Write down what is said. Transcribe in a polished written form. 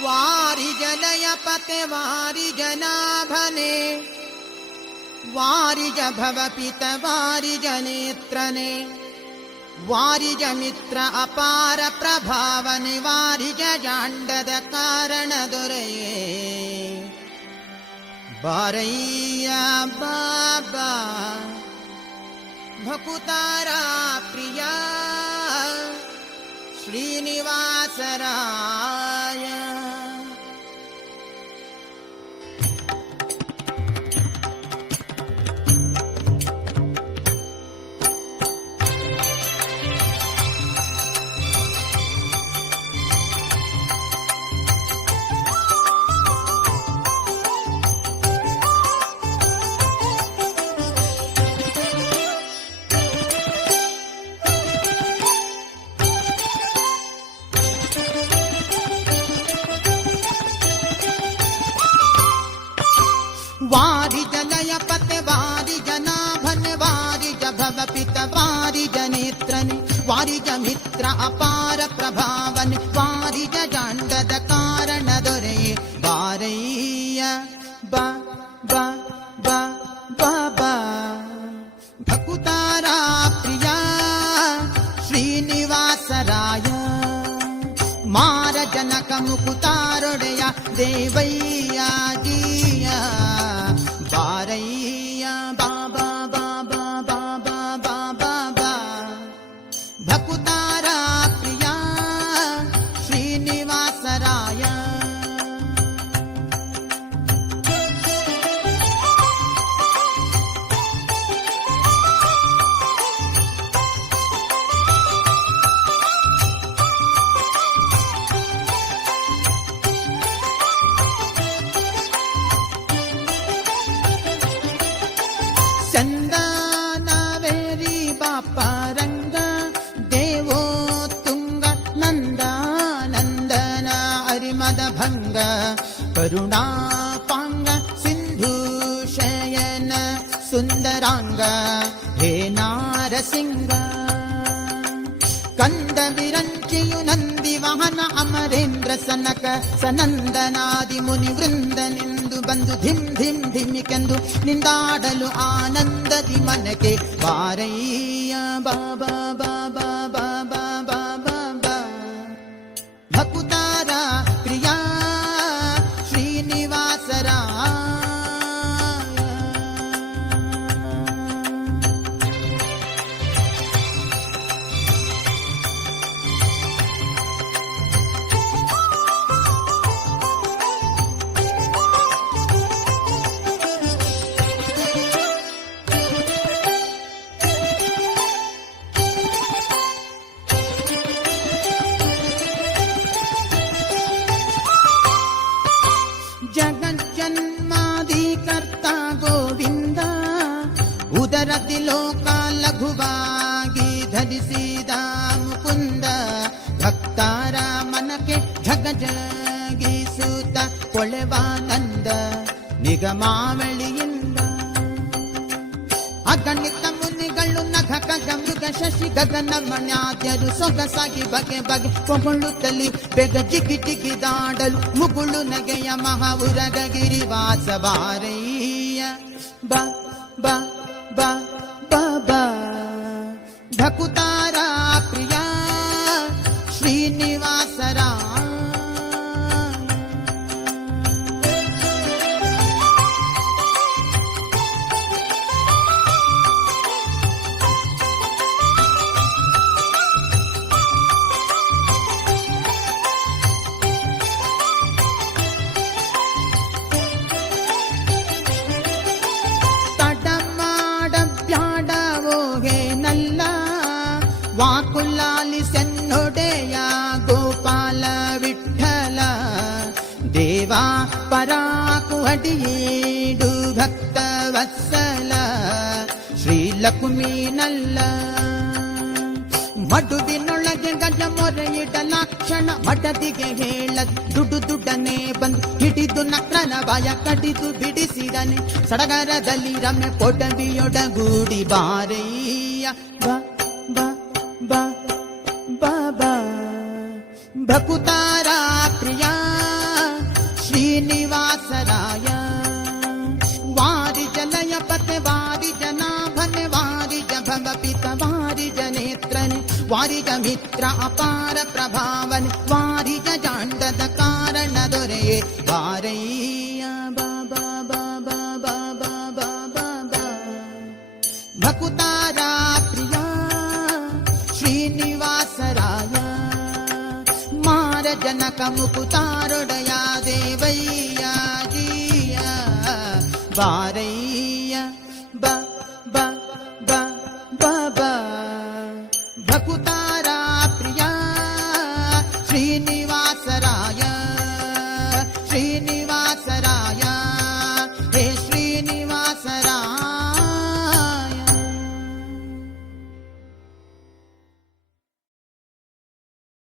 ವಾರಿಜಲಯಪತೆ ವಾರಿಜನಾಭನೆ ವಾರಿಜ ಭವಪಿತ ವಾರಿಜನೇತ್ರನೆ ವಾರಿಜ ಮಿತ್ರ ಅಪಾರ ಪ್ರಭಾವನೆ ವಾರಿಜ ಜಾಂಡದ ಕಾರಣ ದೊರೆಯೇ ಬಾರಯ್ಯ ಬಾಬಾ ಭಕುತಾರ ಪ್ರಿಯ ಶ್ರೀನಿವಾಸರಾಯ. ವಾರಿಜಲಯಪತೆ ವಾರಿಜನಾಭನೆ ವಾರಿಜ ಭವಪಿತ ವಾರಿಜನೇತ್ರನೆ ವಾರಿಜ ಮಿತ್ರ ಅಪಾರ ಪ್ರಭಾವನೆ ವಾರಿಜ ಜಾಂಡದ ಕಾರಣ ದೊರೆಯೇ ಬಾರಯ್ಯ ಬಾ ಬಾ ಬಾ ಬಾಬಾ ಭಕುತಾರ ಪ್ರಿಯ ಶ್ರೀನಿವಾಸರಾಯ ಮಾರ ಜನಕ ಮುಕುತಾರೊಡೆಯ ದೇವಯ್ಯ ಜಿಯ ಬಾರಯ್ಯ ಬಾಬಾ ಬಾಬಾ ಬಾಬಾ ಬಾಬಾ ಬಾ ಭಕುತಾರ ಪ್ರಿಯ ಶ್ರೀನಿವಾಸರಾಯ. ಚಂದನವೇರಿ ಬಾಪರಂಗ ದೇವೋ ತುಂಗ ನಂದ ನಂದನ ಅರಿಮದ ಭಂಗ ಕರುಣಾಪಾಂಗ ಸಿಂಧು ಶಯನ ಸುಂದರಾಂಗ ಹೇ ನಾರಸಿಂಗ ಕಂದ ವಿರಂಚಿಯು ನಂದಿ ವಾಹನ ಅಮರೇಂದ್ರ ಸನಕ ಸನಂದನಾದಿ ಮುನಿ ವೃಂದನೆಂದು ಬಂದು ಧಿಮ್ ಧಿಮ್ ಧಿಮ್ಮಿಕೆಂದು ನಿಂದಾಡಲು ಆನಂದದಿ ಮನಕ್ಕೆ ಬಾರಯ್ಯ ಬಾಬಾ ಬಾಬಾ ಬಾಬಾ ಬಾಬಾ ಬಾ ಭಕುತಾರ ಪ್ರಿಯ ಶ್ರೀನಿವಾಸರಾಯ. ಜಗಜ್ಜನ್ಮಾದಿ ಕರ್ತ ಗೋವಿಂದ ಉದರದಿ ಲೋಕ ಲಘುವಾಗಿ ಧರಿಸಿದ ಮುಕುಂದ ಭಕ್ತರ ಮನಕ್ಕೆ ಝಗ ಜಗಿಸುತ್ತ ಕೊಳೆವಾನಂದ ನಿಗಮಾವಳಿಯಿಂದ ಅಗಣಿತ ಮುನಿಗಳು ನಖ ಖಗ ಮೃಗ ಶಶಿ ಗಗನ ಮಣ್ಯಾದ್ಯರು ಸೊಗಸಾಗಿ ಬಗೆ ಬಗೆ ಕೊಂಗೊಳ್ಳುತ್ತಲಿ ಬೇಗ ಜಿಗಿ ಜಿಗಿದಾಡಲು ಮುಗುಳು ನಗೆಯ ಮಹಾವುರಗ ಗಿರಿವಾಸ ಬಾರಯ್ಯ ಬಾ ಬಾ ಬಾ ಬಾ ಬಾ ಭಕುತಾರ ಪ್ರಿಯ ಶ್ರೀನಿವಾಸರಾಯ. ವಾಕುಲಾಲಿ ಸೆನ್ನೊಡೆಯ ಗೋಪಾಲ ವಿಠಲ ದೇವಾ ಪರಾಕು ಅಡಿಯೇಡು ಭಕ್ತ ವತ್ಸಲ ಶ್ರೀಲಕ್ಷ್ಮೀ ನಲ್ಲ ಮಡುವಿನೊಳಗೆ ಗಜ ಮೊರೆಯಿಡಲಾಕ್ಷಣ ಮಡದಿಗೆ ಹೇಳ ದುಡ್ಡು ದುಡ್ಡನೆ ಬಂದು ಹಿಡಿದು ನಕ್ರನ ಬಾಯ ಕಡಿದು ಬಿಡಿಸಿದನೆ ಸಡಗರದಲ್ಲಿ ರಮ್ಮೆ ಪೊಡವಿಯೊಡಗೂಡಿ ಬಾರಯ್ಯ ಬಾ ಬಾ ಬಾ ಬಾಬಾ ಭಕುತಾರ ಪ್ರಿಯ ಶ್ರೀನಿವಾಸರಾಯ ವಾರಿ ಜಲಯ ಪತೆ ವಾರಿ ಜನಾಭನೆ ವಾರಿ ಜಭವ ಪಿತ ವಾರಿ ಜನೇತ್ರನೆ ವಾರಿ ಜ ಮಿತ್ರ ಅಪಾರ ಪ್ರಭಾವನೆ ವಾರಿ ಜಾಂಡದ ಕಾರಣ ದೊರೆಯೇ ವಾರಯ್ಯ ಬಾಬಾ ಬಾಬಾ ಬಾಬಾ ಬಾಬಾ ಬಾ ಭಕುತಾರ ಪ್ರಿಯ ಶ್ರೀನಿವಾಸರಾಯ ಮಾರ ಜನಕ ಮುಕುತಾರೊಡೆಯ ದೇವಯ್ಯ ಜಿಯ ಬಾರಯ್ಯ ಬ ಬ ಬ ಬ ಬ ಭಕುತ